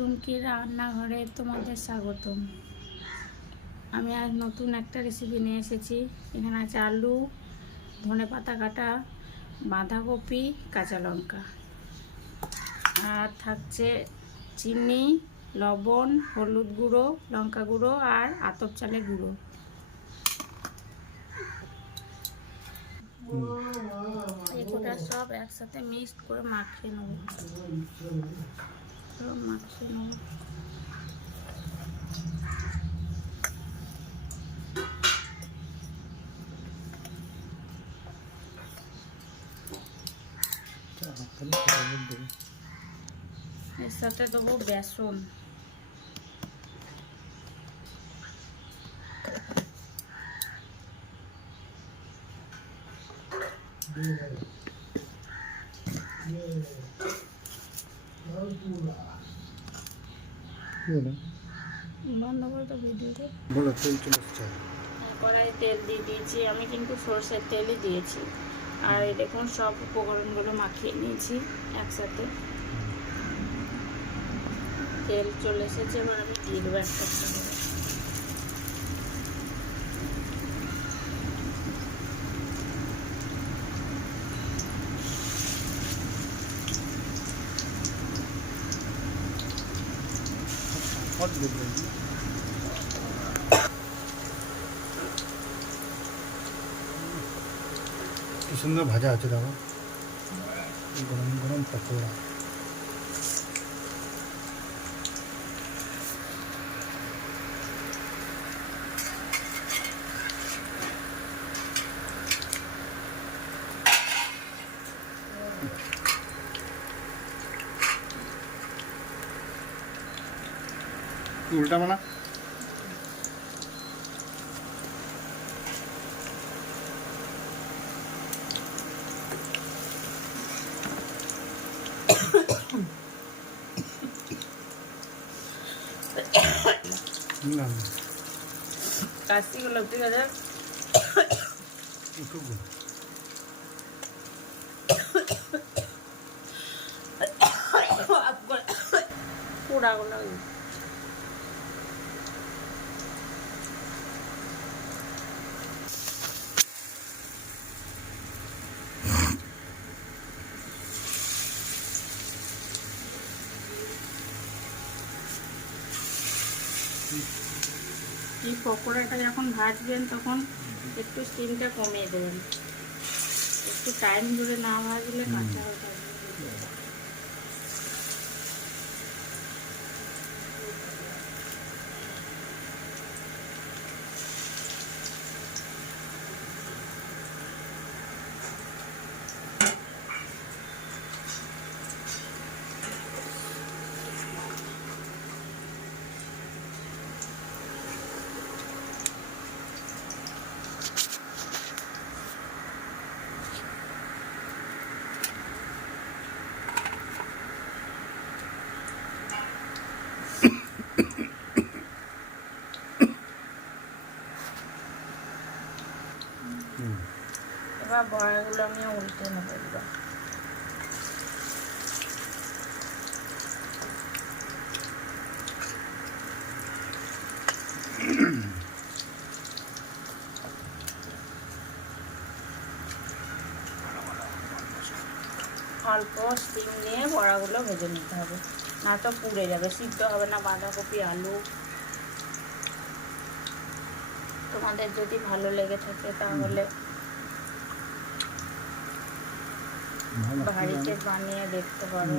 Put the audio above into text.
চুমকি রান্নাঘরে তোমাদের স্বাগতম। আমি আজ নতুন একটা রেসিপি নিয়ে এসেছি। এখানে আছে আলু ধনে পাতা কাটা বাঁধাকপি কাঁচা লঙ্কা। আর থাকছে চিনি লবণ হলুদ গুঁড়ো লঙ্কা গুঁড়ো আর আতপ চালের গুঁড়ো। এগুলো সব একসাথে মিক্সড করে মাখিয়ে নেব। সব মাখিয়ে নেব এর সাথে দেবো বেসন বন্ধ করে তো ভিডিওতে বলো তেল চলে এসছে কড়াই তেল দিয়ে দিয়েছি। আমি কিন্তু সর্ষের তেলই দিয়েছি। আর এই দেখুন সব উপকরণগুলো মাখিয়ে নিয়েছি একসাথে। তেল চলে এসেছে এবার আমি দিয়ে দেবো একটা একটা করে। হট দেবে কি সুন্দর ভাজা উল্টা মানা কাশিগুলো ঠিক আছে পোড়াগুলো এই পকোড়াটা যখন ভাজবেন তখন একটু স্টিমটা কমিয়ে দেবেন। একটু টাইম ধরে না ভাজলে কাঁচা হয়ে থাকবে এবার বড়াগুলো আমি উল্টে নেব অল্প স্টিম নিয়ে বড়াগুলো ভেজে নিতে হবে। না তো পুড়ে যাবে, সিদ্ধ হবে না বাঁধাকপি, আলু। তোমাদের যদি ভালো লেগে থাকে তাহলে বাড়িতে বানিয়ে দেখতে পারো